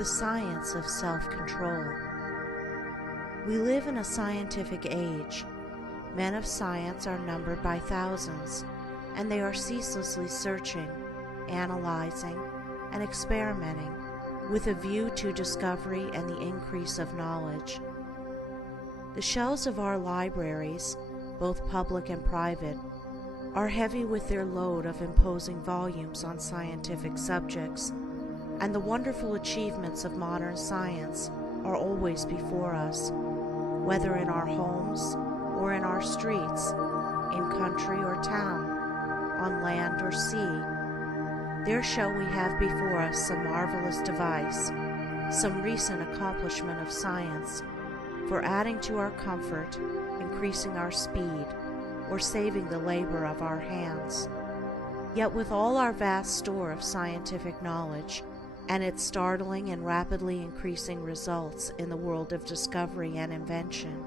the science of self-control. We live in a scientific age. Men of science are numbered by thousands, and they are ceaselessly searching, analyzing, and experimenting with a view to discovery and the increase of knowledge. The shelves of our libraries, both public and private, are heavy with their load of imposing volumes on scientific subjects, and the wonderful achievements of modern science are always before us, whether in our homes or in our streets, in country or town, on land or sea. There shall we have before us some marvelous device, some recent accomplishment of science, for adding to our comfort, increasing our speed, or saving the labor of our hands. Yet with all our vast store of scientific knowledge, and its startling and rapidly increasing results in the world of discovery and invention,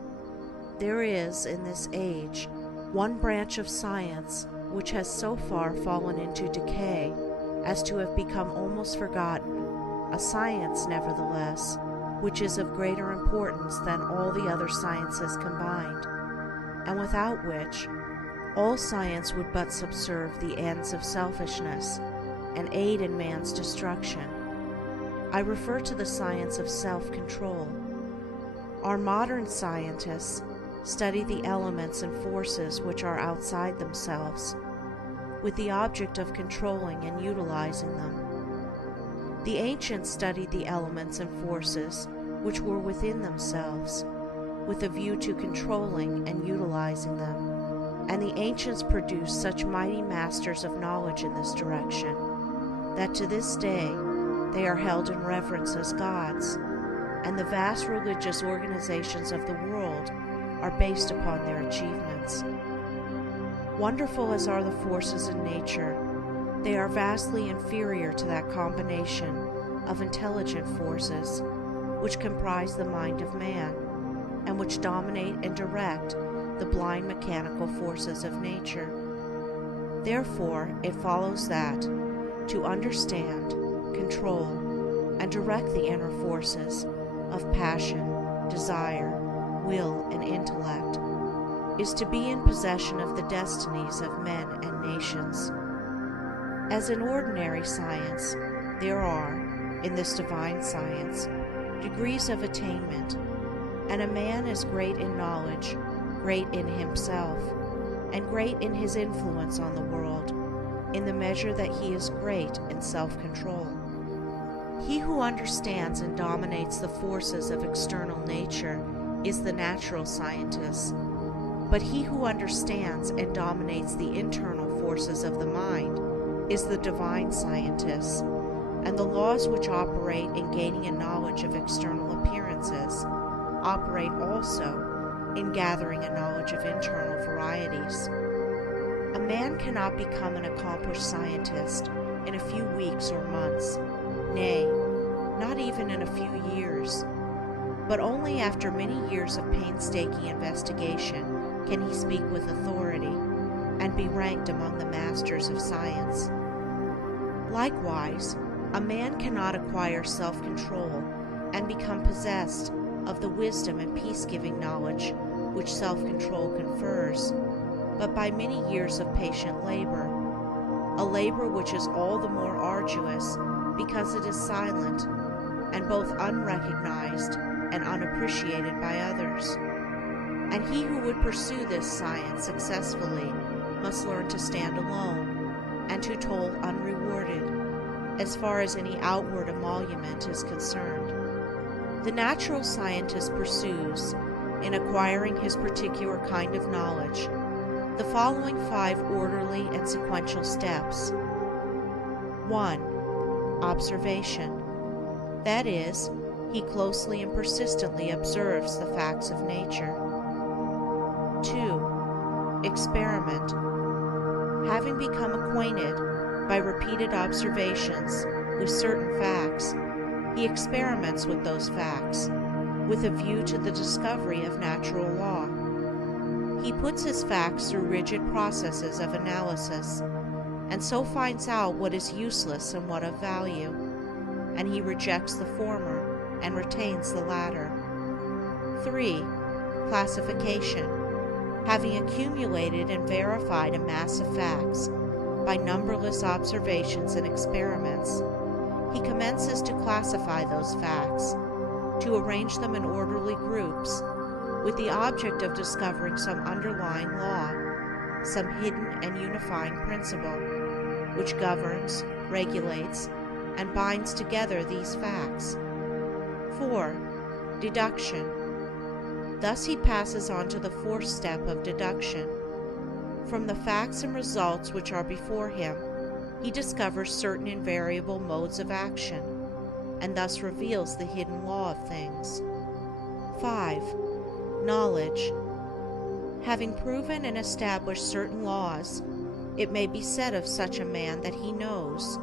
there is, in this age, one branch of science which has so far fallen into decay as to have become almost forgotten, a science, nevertheless, which is of greater importance than all the other sciences combined, and without which all science would but subserve the ends of selfishness and aid in man's destruction. I refer to the science of self-control. Our modern scientists study the elements and forces which are outside themselves, with the object of controlling and utilizing them. The ancients studied the elements and forces which were within themselves, with a view to controlling and utilizing them, and the ancients produced such mighty masters of knowledge in this direction, that to this day they are held in reverence as gods, and the vast religious organizations of the world are based upon their achievements. Wonderful as are the forces in nature, they are vastly inferior to that combination of intelligent forces which comprise the mind of man, and which dominate and direct the blind mechanical forces of nature. Therefore, it follows that to understand, control, and direct the inner forces of passion, desire, will, and intellect is to be in possession of the destinies of men and nations. As in ordinary science, there are, in this divine science, degrees of attainment, and a man is great in knowledge, great in himself, and great in his influence on the world, in the measure that he is great in self-control. He who understands and dominates the forces of external nature is the natural scientist, but he who understands and dominates the internal forces of the mind is the divine scientist, and the laws which operate in gaining a knowledge of external appearances operate also in gathering a knowledge of internal varieties. A man cannot become an accomplished scientist in a few weeks or months, nay, not even in a few years, but only after many years of painstaking investigation can he speak with authority and be ranked among the masters of science. Likewise, a man cannot acquire self-control and become possessed of the wisdom and peace-giving knowledge which self-control confers, but by many years of patient labor, a labor which is all the more arduous because it is silent and both unrecognized and unappreciated by others. And he who would pursue this science successfully must learn to stand alone and to toil unrewarded, as far as any outward emolument is concerned. The natural scientist pursues, in acquiring his particular kind of knowledge, the following 5 orderly and sequential steps. 1. Observation. That is, he closely and persistently observes the facts of nature. 2. Experiment. Having become acquainted by repeated observations with certain facts, he experiments with those facts, with a view to the discovery of natural law. He puts his facts through rigid processes of analysis, and so finds out what is useless and what of value. and he rejects the former and retains the latter. 3. Classification. Having accumulated and verified a mass of facts by numberless observations and experiments, he commences to classify those facts, to arrange them in orderly groups, with the object of discovering some underlying law, some hidden and unifying principle, which governs, regulates, and binds together these facts. 4. Deduction. Thus he passes on to the fourth step of deduction. From the facts and results which are before him, he discovers certain invariable modes of action, and thus reveals the hidden law of things. 5. Knowledge. Having proven and established certain laws, it may be said of such a man that he knows.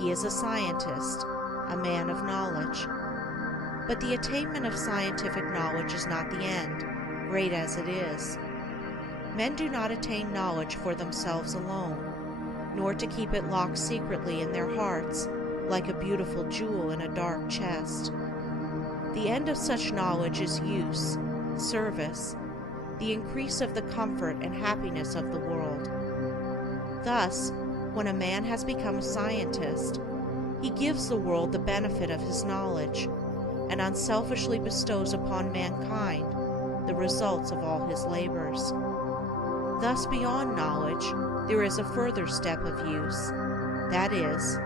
He is a scientist, a man of knowledge. But the attainment of scientific knowledge is not the end, great as it is. Men do not attain knowledge for themselves alone, nor to keep it locked secretly in their hearts, like a beautiful jewel in a dark chest. The end of such knowledge is use, service, the increase of the comfort and happiness of the world. Thus, when a man has become a scientist, he gives the world the benefit of his knowledge, and unselfishly bestows upon mankind the results of all his labors. Thus, beyond knowledge, there is a further step of use, that is,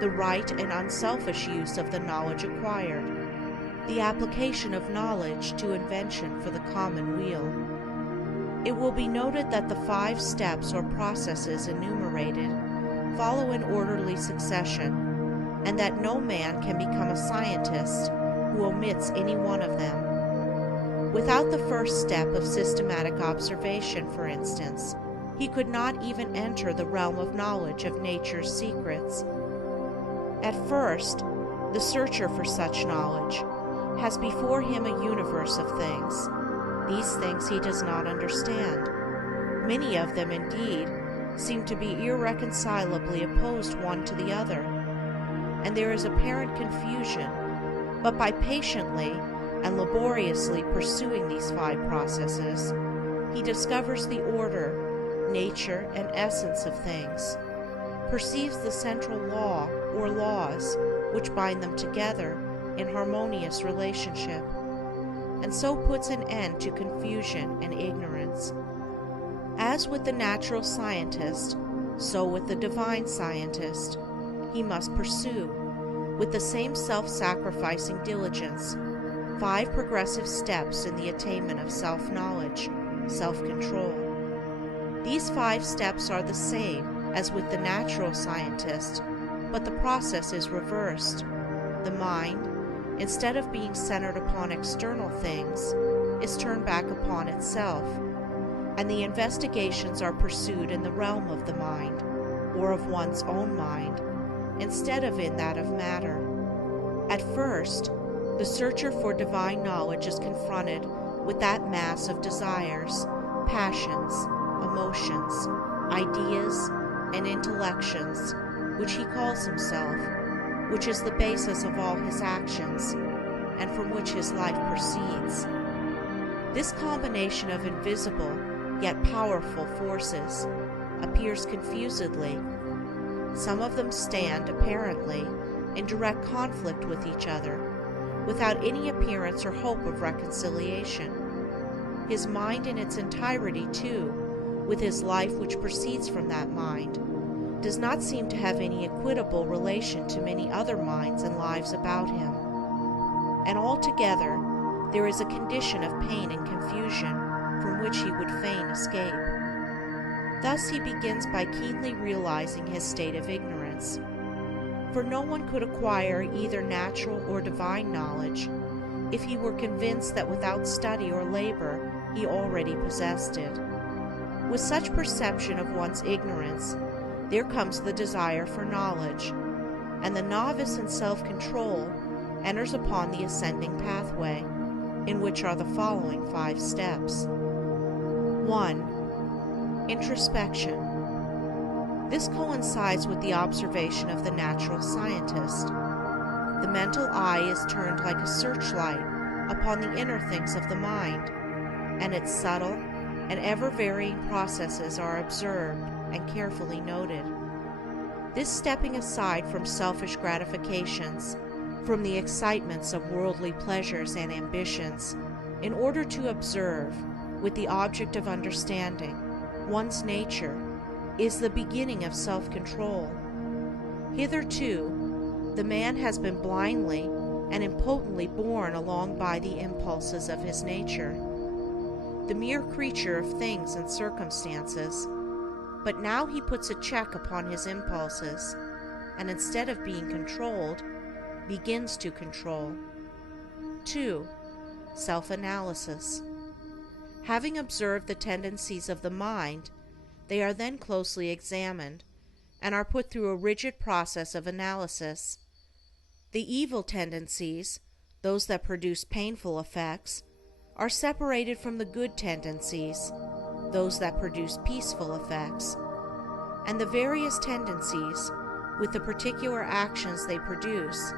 the right and unselfish use of the knowledge acquired, the application of knowledge to invention for the common weal. It will be noted that the 5 steps or processes enumerated follow in orderly succession, and that no man can become a scientist who omits any one of them. Without the first step of systematic observation, for instance, he could not even enter the realm of knowledge of nature's secrets. At first, the searcher for such knowledge has before him a universe of things. These things he does not understand. Many of them, indeed, seem to be irreconcilably opposed one to the other, and there is apparent confusion. But by patiently and laboriously pursuing these 5 processes, he discovers the order, nature, and essence of things, perceives the central law or laws which bind them together in harmonious relationship, and so puts an end to confusion and ignorance. As with the natural scientist, so with the divine scientist, he must pursue, with the same self-sacrificing diligence, 5 progressive steps in the attainment of self-knowledge, self-control. These 5 steps are the same as with the natural scientist, but the process is reversed. The mind, instead of being centered upon external things, is turned back upon itself, and the investigations are pursued in the realm of the mind, or of one's own mind, instead of in that of matter. At first, the searcher for divine knowledge is confronted with that mass of desires, passions, emotions, ideas, and intellections, which he calls himself, which is the basis of all his actions, and from which his life proceeds. This combination of invisible yet powerful forces appears confusedly. Some of them stand, apparently, in direct conflict with each other, without any appearance or hope of reconciliation. His mind in its entirety, too, with his life which proceeds from that mind, does not seem to have any equitable relation to many other minds and lives about him. And altogether, there is a condition of pain and confusion from which he would fain escape. Thus he begins by keenly realizing his state of ignorance. For no one could acquire either natural or divine knowledge if he were convinced that without study or labor he already possessed it. With such perception of one's ignorance, there comes the desire for knowledge, and the novice in self-control enters upon the ascending pathway, in which are the following 5 steps. 1. Introspection. This coincides with the observation of the natural scientist. the mental eye is turned like a searchlight upon the inner things of the mind, and its subtle and ever-varying processes are observed and carefully noted. This stepping aside from selfish gratifications, from the excitements of worldly pleasures and ambitions, in order to observe, with the object of understanding, one's nature, is the beginning of self-control. Hitherto, the man has been blindly and impotently borne along by the impulses of his nature, the mere creature of things and circumstances, but now he puts a check upon his impulses, and instead of being controlled, begins to control. 2. Self-analysis. Having observed the tendencies of the mind, they are then closely examined, and are put through a rigid process of analysis. The evil tendencies, those that produce painful effects, are separated from the good tendencies, those that produce peaceful effects, and the various tendencies, with the particular actions they produce,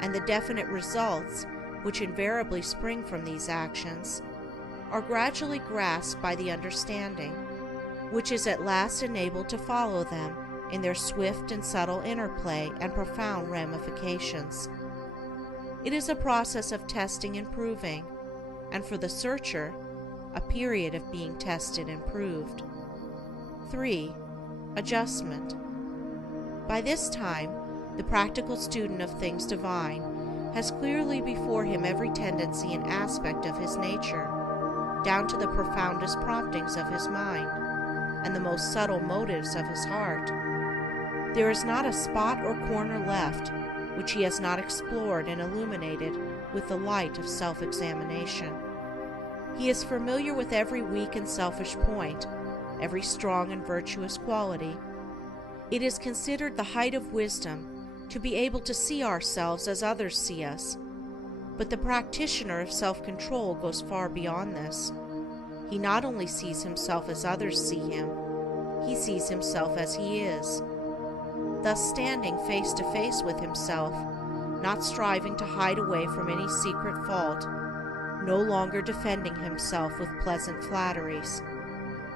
and the definite results which invariably spring from these actions, are gradually grasped by the understanding, which is at last enabled to follow them in their swift and subtle interplay and profound ramifications. It is a process of testing and proving, and for the searcher, a period of being tested and proved. 3. Adjustment. By this time, the practical student of things divine has clearly before him every tendency and aspect of his nature, down to the profoundest promptings of his mind and the most subtle motives of his heart. There is not a spot or corner left which he has not explored and illuminated with the light of self-examination. He is familiar with every weak and selfish point, every strong and virtuous quality. It is considered the height of wisdom to be able to see ourselves as others see us, but the practitioner of self-control goes far beyond this. He not only sees himself as others see him, he sees himself as he is, thus standing face to face with himself, not striving to hide away from any secret fault, no longer defending himself with pleasant flatteries,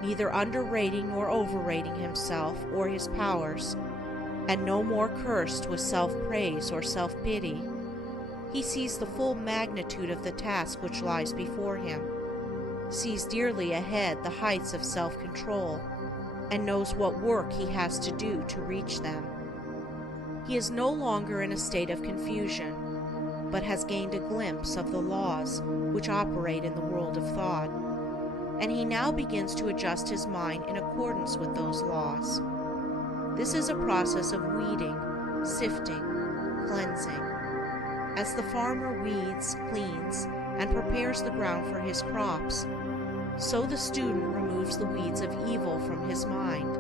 neither underrating nor overrating himself or his powers, and no more cursed with self-praise or self-pity. He sees the full magnitude of the task which lies before him, sees dearly ahead the heights of self-control, and knows what work he has to do to reach them. He is no longer in a state of confusion, but has gained a glimpse of the laws which operate in the world of thought, and he now begins to adjust his mind in accordance with those laws. This is a process of weeding, sifting, cleansing. As the farmer weeds, cleans, and prepares the ground for his crops, so the student removes the weeds of evil from his mind,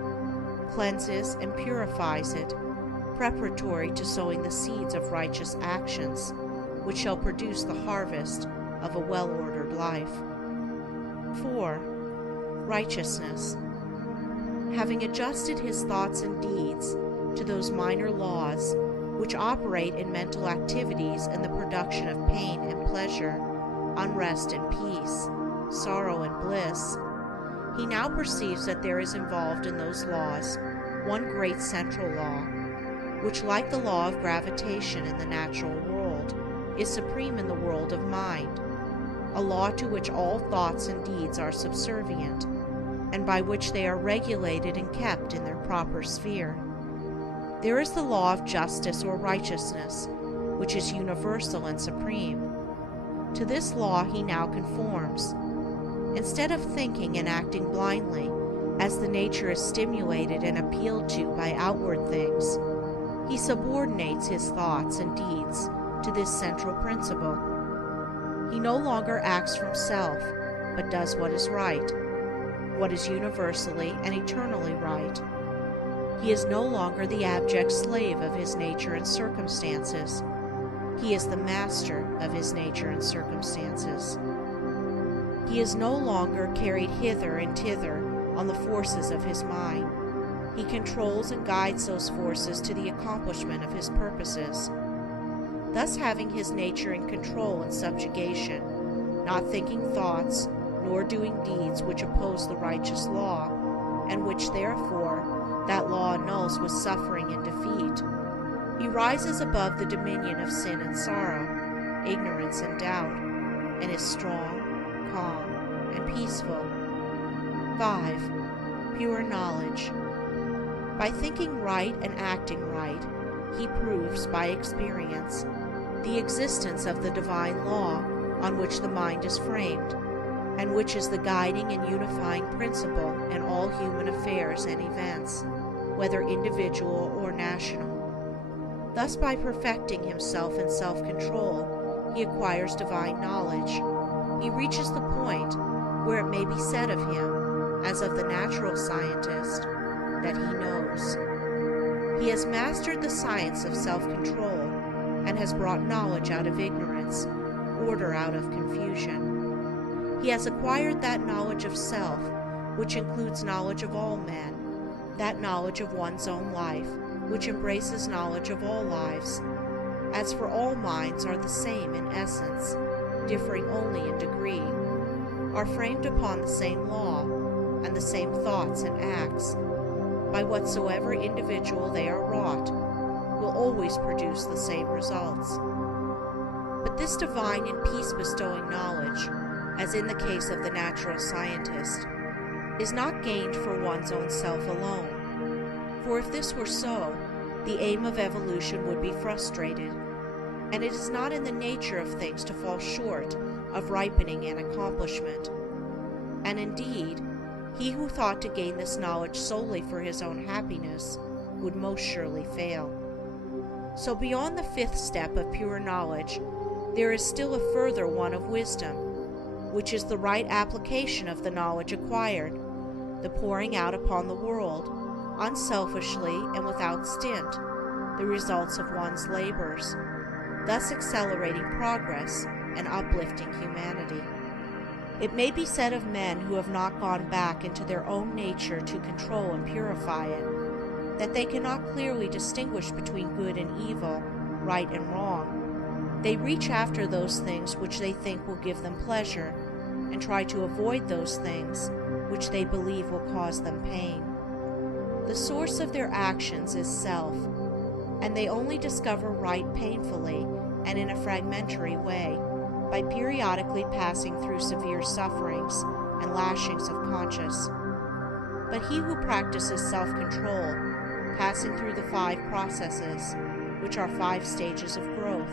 cleanses and purifies it, preparatory to sowing the seeds of righteous actions, which shall produce the harvest of a well-ordered life. 4. Righteousness. Having adjusted his thoughts and deeds to those minor laws which operate in mental activities in the production of pain and pleasure, unrest and peace, sorrow and bliss, he now perceives that there is involved in those laws one great central law, which, like the law of gravitation in the natural world, is supreme in the world of mind, a law to which all thoughts and deeds are subservient, and by which they are regulated and kept in their proper sphere. There is the law of justice or righteousness, which is universal and supreme. To this law he now conforms. Instead of thinking and acting blindly, as the nature is stimulated and appealed to by outward things, he subordinates his thoughts and deeds to this central principle. He no longer acts from self, but does what is right, what is universally and eternally right. He is no longer the abject slave of his nature and circumstances. He is the master of his nature and circumstances. He is no longer carried hither and thither on the forces of his mind. He controls and guides those forces to the accomplishment of his purposes. thus having his nature in control and subjugation, not thinking thoughts, nor doing deeds which oppose the righteous law, and which therefore that law annuls with suffering and defeat. He rises above the dominion of sin and sorrow, ignorance and doubt, and is strong, calm, and peaceful. 5. Pure knowledge. By thinking right and acting right, he proves by experience the existence of the divine law on which the mind is framed, and which is the guiding and unifying principle in all human affairs and events, whether individual or national. Thus, by perfecting himself in self-control, he acquires divine knowledge. He reaches the point where it may be said of him, as of the natural scientist, that he knows. He has mastered the science of self-control and has brought knowledge out of ignorance, order out of confusion. He has acquired that knowledge of self, which includes knowledge of all men, that knowledge of one's own life, which embraces knowledge of all lives. As for all minds are the same in essence, differing only in degree, are framed upon the same law, and the same thoughts and acts, by whatsoever individual they are wrought, will always produce the same results. But this divine and peace-bestowing knowledge, as in the case of the natural scientist, is not gained for one's own self alone. For if this were so, the aim of evolution would be frustrated, and it is not in the nature of things to fall short of ripening and accomplishment. And indeed, he who thought to gain this knowledge solely for his own happiness would most surely fail. So beyond the 5th step of pure knowledge, there is still a further one of wisdom, which is the right application of the knowledge acquired, the pouring out upon the world, unselfishly and without stint, the results of one's labors, thus accelerating progress and uplifting humanity. It may be said of men who have not gone back into their own nature to control and purify it, that they cannot clearly distinguish between good and evil, right and wrong. They reach after those things which they think will give them pleasure, and try to avoid those things which they believe will cause them pain. The source of their actions is self, and they only discover right painfully and in a fragmentary way, by periodically passing through severe sufferings and lashings of conscience. But he who practices self-control, passing through the 5 processes, which are 5 stages of growth,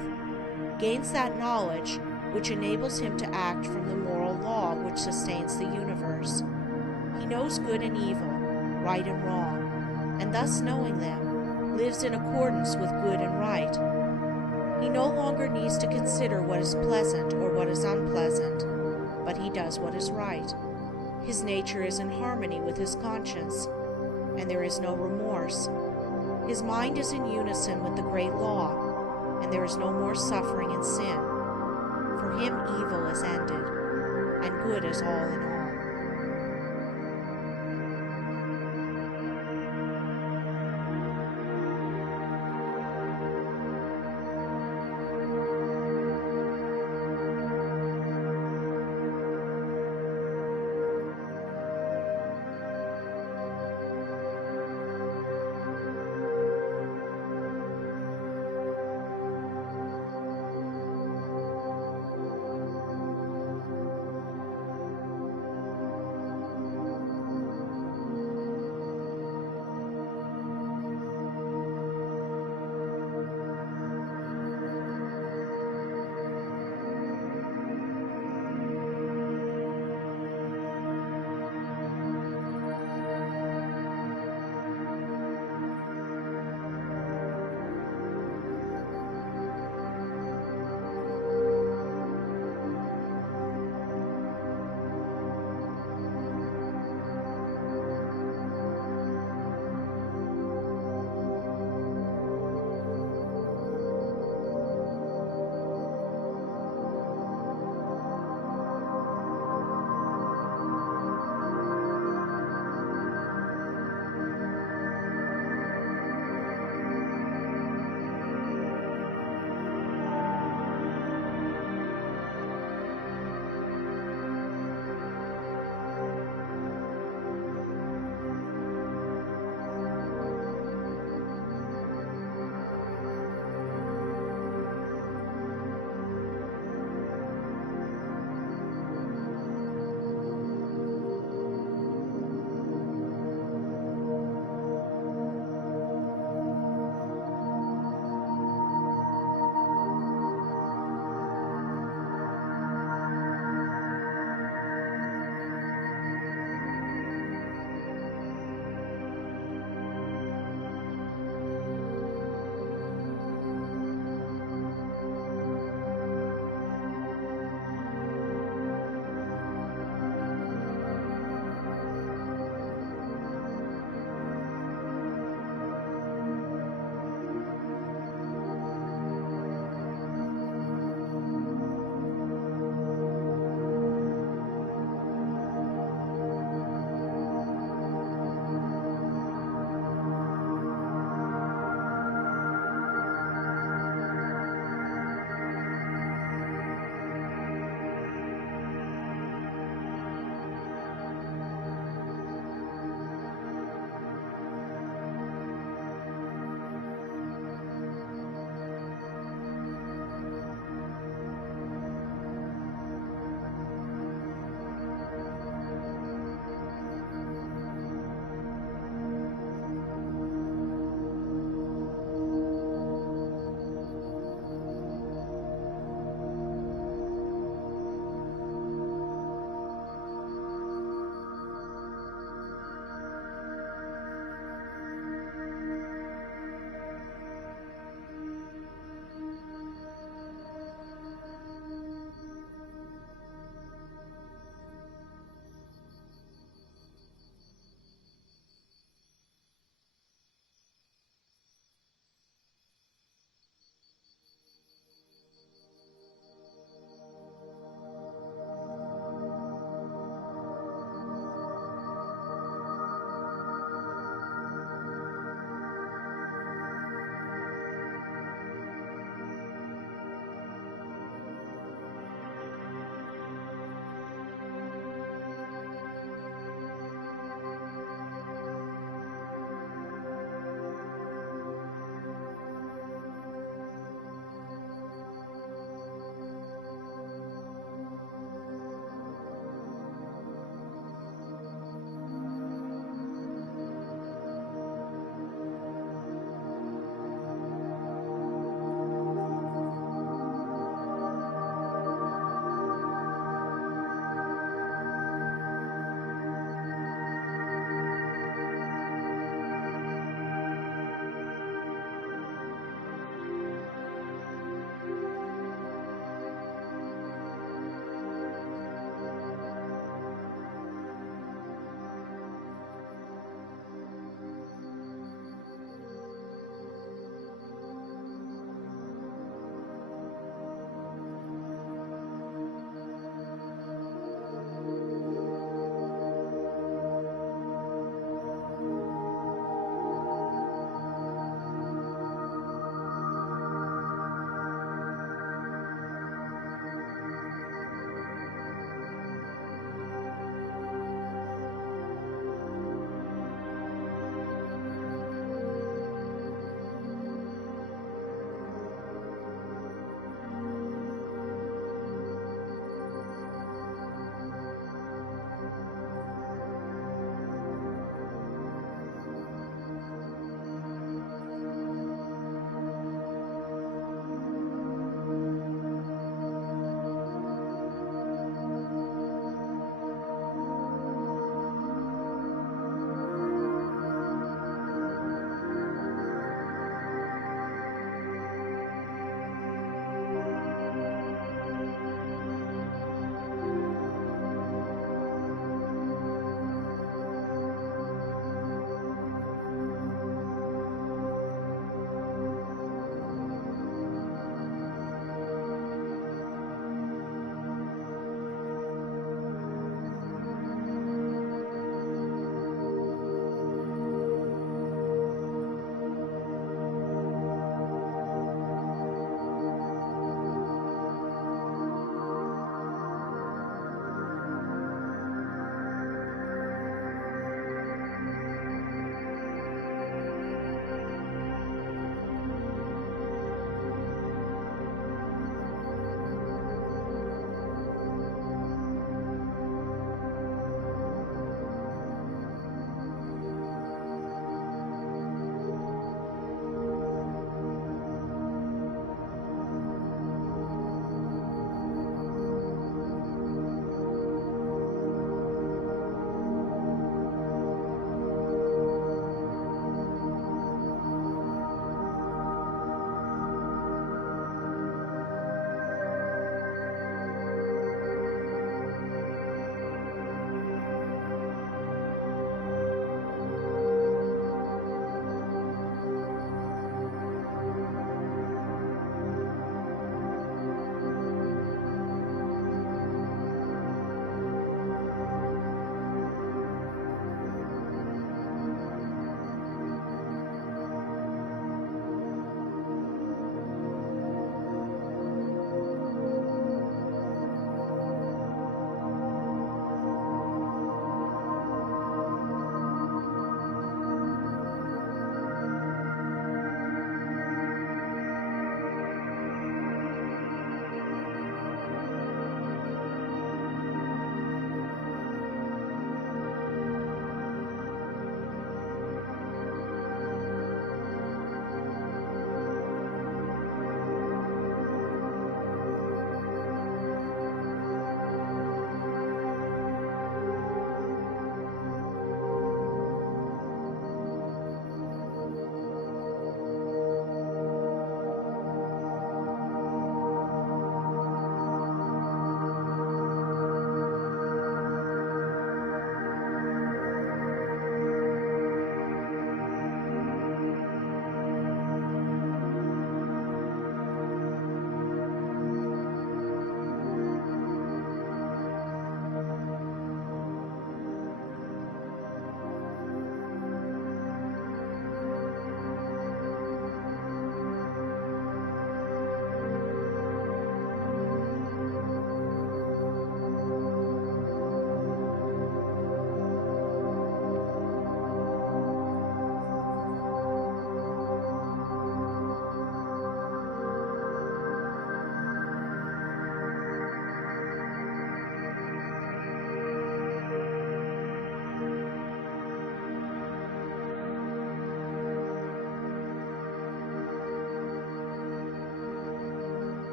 gains that knowledge which enables him to act from the moral law which sustains the universe. He knows good and evil, right and wrong, and thus knowing them, lives in accordance with good and right. He no longer needs to consider what is pleasant or what is unpleasant, but he does what is right. His nature is in harmony with his conscience, and there is no remorse. His mind is in unison with the great law, and there is no more suffering and sin. For him evil is ended, and good is all in all.